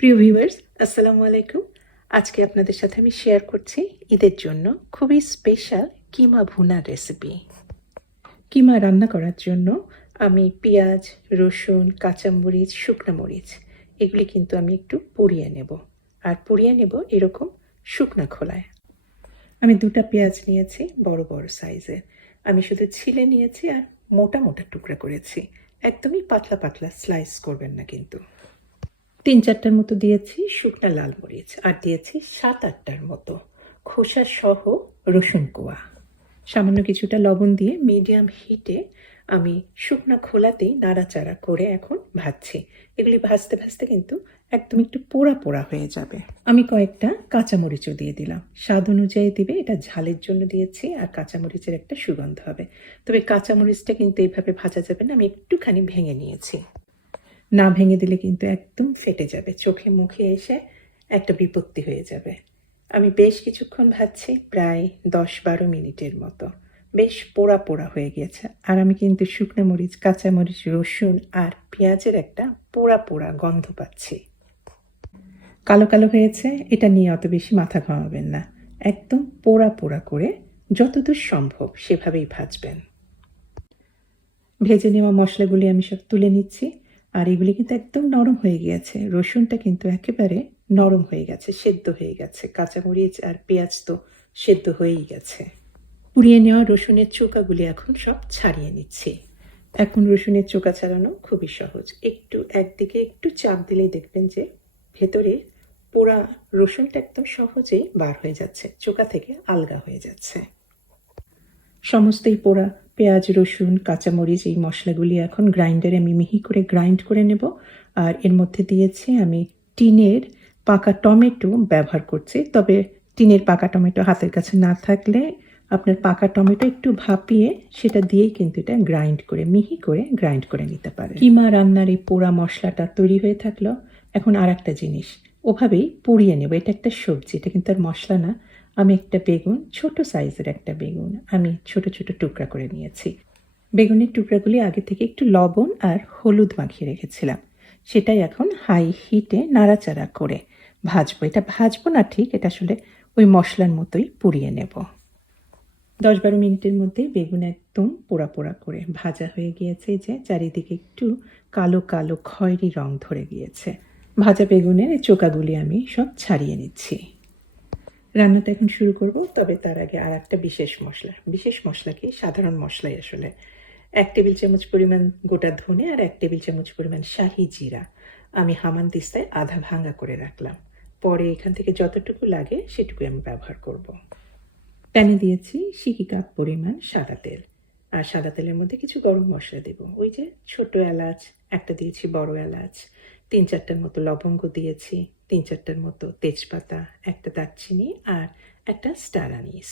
প্রিয় ভিউয়ার্স, আসসালামু আলাইকুম। আজকে আপনাদের সাথে আমি শেয়ার করছি ঈদের জন্য খুবই স্পেশাল কিমা ভুনা রেসিপি। কিমা রান্না করার জন্য আমি পেঁয়াজ, রসুন, কাঁচামরিচ, শুকনো মরিচ এগুলি কিন্তু আমি একটু পুড়িয়ে নেব। আর পুড়িয়ে নেব এরকম শুকনা খোলায়। আমি 2টা পেঁয়াজ নিয়েছি বড় বড় সাইজের। আমি শুধু ছিলে নিয়েছি আর মোটা মোটা টুকরা করেছি। একদমই পাতলা পাতলা স্লাইস করবেন না কিন্তু। 3-4টার মতো দিয়েছি শুকনা লাল মরিচ আর দিয়েছি 7-8টার মতো খোসা সহ রসুন কোয়া। সামান্য কিছুটা লবণ দিয়ে মিডিয়াম হিটে আমি শুকনা খোলাতেই নাড়াচাড়া করে এখন ভাজছি। এগুলি ভাজতে ভাজতে কিন্তু একদম একটু পোড়া পোড়া হয়ে যাবে। আমি কয়েকটা কাঁচামরিচও দিয়ে দিলাম, স্বাদ অনুযায়ী দিবে। এটা ঝালের জন্য দিয়েছি আর কাঁচামরিচের একটা সুগন্ধ হবে। তবে কাঁচামরিচটা কিন্তু এইভাবে ভাজা যাবে না, আমি একটুখানি ভেঙে নিয়েছি। না ভেঙে দিলে কিন্তু একদম ফেটে যাবে, চোখে মুখে এসে একটা বিপত্তি হয়ে যাবে। আমি বেশ কিছুক্ষণ ভাজছি, প্রায় 10-12 মিনিটের মতো। বেশ পোড়া পোড়া হয়ে গিয়েছে। আর আমি কিন্তু শুকনো মরিচ, কাঁচামরিচ, রসুন আর পেঁয়াজের একটা পোড়া পোড়া গন্ধ পাচ্ছি। কালো কালো হয়েছে, এটা নিয়ে অত বেশি মাথা ঘামাবেন না। একদম পোড়া পোড়া করে যতদূর সম্ভব সেভাবেই ভাজবেন। ভেজে নেওয়া মশলাগুলি আমি সব তুলে নিচ্ছি। আর এগুলি কিন্তু একদম নরম হয়ে গিয়েছে। রসুনটা কিন্তু একেবারে নরম হয়ে গেছে, সেদ্ধ হয়ে গেছে। কাঁচামরিচ আর পেঁয়াজ তো সেদ্ধ হয়েই গেছে। পুড়িয়ে নেওয়া রসুনের চোকাগুলি এখন সব ছাড়িয়ে নিচ্ছি। এখন রসুনের চোকা ছাড়ানো খুবই সহজ। একদিকে একটু চাপ দিলেই দেখবেন যে ভেতরে পোড়া রসুনটা একদম সহজেই বার হয়ে যাচ্ছে, চোকা থেকে আলগা হয়ে যাচ্ছে। সমস্তই পোড়া পেঁয়াজ, রসুন, কাঁচামরিচ এই মশলাগুলি এখন গ্রাইন্ডারে আমি মিহি করে গ্রাইন্ড করে নেব। আর এর মধ্যে দিয়েছি আমি টিনের পাকা টমেটো ব্যবহার করছি। তবে টিনের পাকা টমেটো হাতের কাছে না থাকলে আপনার পাকা টমেটো একটু ভাপিয়ে সেটা দিয়েই কিন্তু এটা মিহি করে গ্রাইন্ড করে নিতে পারেন। কিমা রান্নার এই পোড়া মশলাটা তৈরি হয়ে থাকলো। এখন আর একটা জিনিস ওভাবেই পুড়িয়ে নেব। এটা একটা সবজি, এটা কিন্তু আর মশলা না। আমি একটা বেগুন, ছোট সাইজের একটা বেগুন আমি ছোট ছোট টুকরা করে নিয়েছি। বেগুনের টুকরাগুলি আগে থেকে একটু লবণ আর হলুদ মাখিয়ে রেখেছিলাম। সেটাই এখন হাই হিটে নাড়াচাড়া করে ভাজবো। এটা ভাজবো না ঠিক, এটা আসলে ওই মশলার মতোই পুড়িয়ে নেব। 10-12 মিনিটের মধ্যে বেগুন একদম পোড়া পোড়া করে ভাজা হয়ে গিয়েছে। যে চারিদিকে একটু কালো কালো খয়েরি রং ধরে গিয়েছে। ভাজা বেগুনের চোকাগুলি আমি সব ছাড়িয়ে নিচ্ছি। রান্নাটা এখন শুরু করব। তবে তার আগে আর একটা বিশেষ মশলা কি, সাধারণ মশলাই আসলে। 1 টেবিল চামচ পরিমাণ গোটা ধনে আর 1 টেবিল চামচ পরিমাণ শাহি জিরা আমি হামান দিস্তায় আধা ভাঙা করে রাখলাম। পরে এখান থেকে যতটুকু লাগে সেটুকু আমি ব্যবহার করব। প্যানে দিয়েছি সিকি কাপ পরিমাণ সাদা তেল। আর সাদা তেলের মধ্যে কিছু গরম মশলা দেব। ওই যে ছোট এলাচ একটা দিয়েছি, বড় এলাচ 3-4টার মতো লবঙ্গ দিয়েছি, 3-4টার মতো তেজপাতা, একটা দারচিনি আর একটা স্টার আনিস।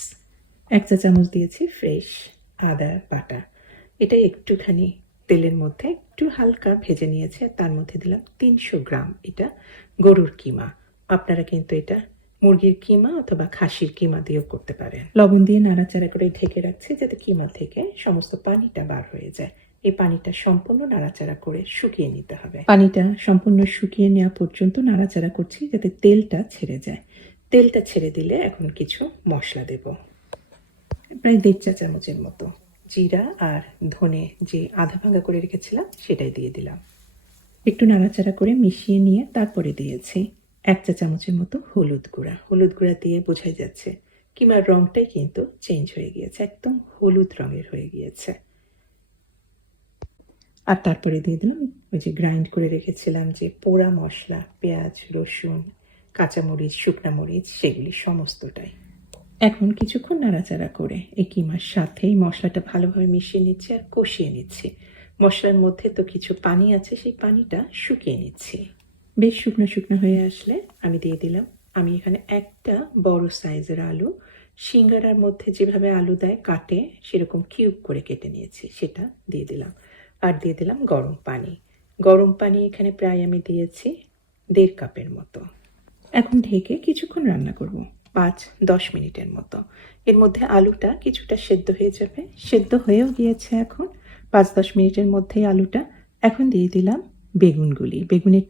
1 চা চামচ দিয়েছি ফ্রেশ আদা বাটা। এটা একটুখানি তেলের মধ্যে একটু হালকা ভেজে নিয়েছে। তার মধ্যে দিলাম 300 গ্রাম এটা গরুর কিমা। আপনারা কিন্তু এটা মুরগির কিমা অথবা খাসির কিমা দিয়েও করতে পারেন। লবণ দিয়ে নাড়াচাড়া করে ঢেকে রাখছি যাতে কিমা থেকে সমস্ত পানিটা বার হয়ে যায়। এই পানিটা সম্পূর্ণ নাড়াচাড়া করে শুকিয়ে নিতে হবে। পানিটা সম্পূর্ণ শুকিয়ে নেওয়া পর্যন্ত নাড়াচাড়া করছি যাতে তেলটা ছেড়ে যায়। তেলটা ছেড়ে দিলে এখন কিছু মশলা দেব। প্রায় 1.5 চা চামচের মতো জিরা আর ধনে যে আধা ভাঙা করে রেখেছিলাম সেটাই দিয়ে দিলাম। একটু নাড়াচাড়া করে মিশিয়ে নিয়ে তারপরে দিয়েছি 1 চা চামচের মতো হলুদ গুঁড়া দিয়ে বোঝাই যাচ্ছে কিমার রংটাই কিন্তু চেঞ্জ হয়ে গিয়েছে, একদম হলুদ রঙের হয়ে গিয়েছে। আর তারপরে দিয়ে দিলাম ওই যে গ্রাইন্ড করে রেখেছিলাম যে পোড়া মশলা, পেঁয়াজ, রসুন, কাঁচামরিচ, শুকনা মরিচ, সেগুলি সমস্তটাই। এখন কিছুক্ষণ নাড়াচাড়া করে এই কিমার সাথেই মশলাটা ভালোভাবে মিশিয়ে নিচ্ছি আর কষিয়ে নিচ্ছি। মশলার মধ্যে তো কিছু পানি আছে, সেই পানিটা শুকিয়ে নিচ্ছি। বেশ শুকনো শুকনো হয়ে আসলে আমি দিয়ে দিলাম, আমি এখানে একটা বড় সাইজের আলু, সিঙ্গারার মধ্যে যেভাবে আলু দেয় কাটে সেরকম কিউব করে কেটে নিয়েছি, সেটা দিয়ে দিলাম। আর দিয়ে দিলাম গরম পানি এখানে প্রায় আমি দিয়েছি 1.5 কাপের মতো। এখন ঢেকে কিছুক্ষণ রান্না করব, 5-10 মিনিটের মতো। এর মধ্যে আলুটা কিছুটা সেদ্ধ হয়ে যাবে, সেদ্ধ হয়েও গিয়েছে এখন 5-10 মিনিটের মধ্যেই আলুটা। এখন দিয়ে দিলাম বেগুনের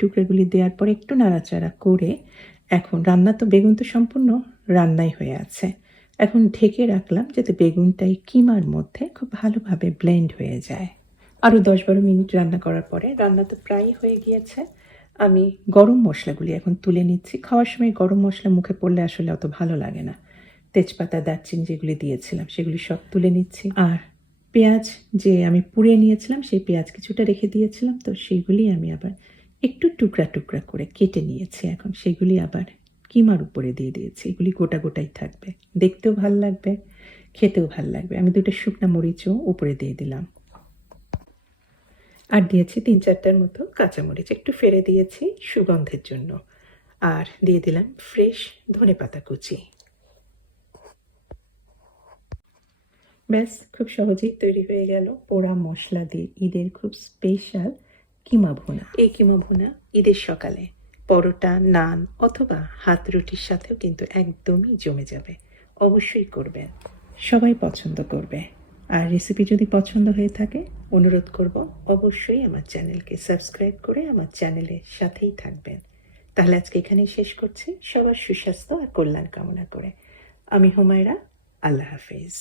টুকরাগুলি দেওয়ার পর একটু নাড়াচাড়া করে এখন রান্না তো বেগুন তো সম্পূর্ণ রান্নাই হয়ে আছে। এখন ঢেকে রাখলাম যাতে বেগুনটাই কিমার মধ্যে খুব ভালোভাবে ব্লেন্ড হয়ে যায়। আরও 10-12 মিনিট রান্না করার পরে রান্না তো প্রায় হয়ে গিয়েছে। আমি গরম মশলাগুলি এখন তুলে নিচ্ছি। খাওয়ার সময় গরম মশলা মুখে পড়লে আসলে অত ভালো লাগে না। তেজপাতা, দারচিনি যেগুলি দিয়েছিলাম সেগুলি সব তুলে নিচ্ছি। আর পেঁয়াজ যে আমি পুড়িয়ে নিয়েছিলাম সেই পেঁয়াজ কিছুটা রেখে দিয়েছিলাম, তো সেইগুলি আমি আবার একটু টুকরা টুকরা করে কেটে নিয়েছি। এখন সেগুলি আবার কিমার উপরে দিয়ে দিয়েছি। এগুলি গোটা গোটাই থাকবে, দেখতেও ভাল লাগবে, খেতেও ভাল লাগবে। আমি 2টা শুকনা মরিচও উপরে দিয়ে দিলাম, আর দিয়েছি 3-4টার মতো কাঁচামরিচ, একটু ফেলে দিয়েছি সুগন্ধের জন্য। আর দিয়ে দিলাম ফ্রেশ ধনেপাতা কুচি। ব্যাস, খুব সহজেই তৈরি হয়ে গেল পোড়া মশলা দিয়ে ঈদের খুব স্পেশাল কিমা ভুনা। এই কিমা ভুনা ঈদের সকালে পরোটা, নান অথবা হাত রুটির সাথেও কিন্তু একদমই জমে যাবে। অবশ্যই করবেন, সবাই পছন্দ করবে। আর রেসিপি যদি পছন্দ হয়ে থাকে অনুরোধ করব অবশ্যই আমার চ্যানেলকে সাবস্ক্রাইব করে আমার চ্যানেলের সাথেই থাকবেন। তাহলে আজকে এখানেই শেষ করছি, সবার সুস্বাস্থ্য আর কল্যাণ কামনা করে। আমি হুমায়রা, আল্লাহ হাফেজ।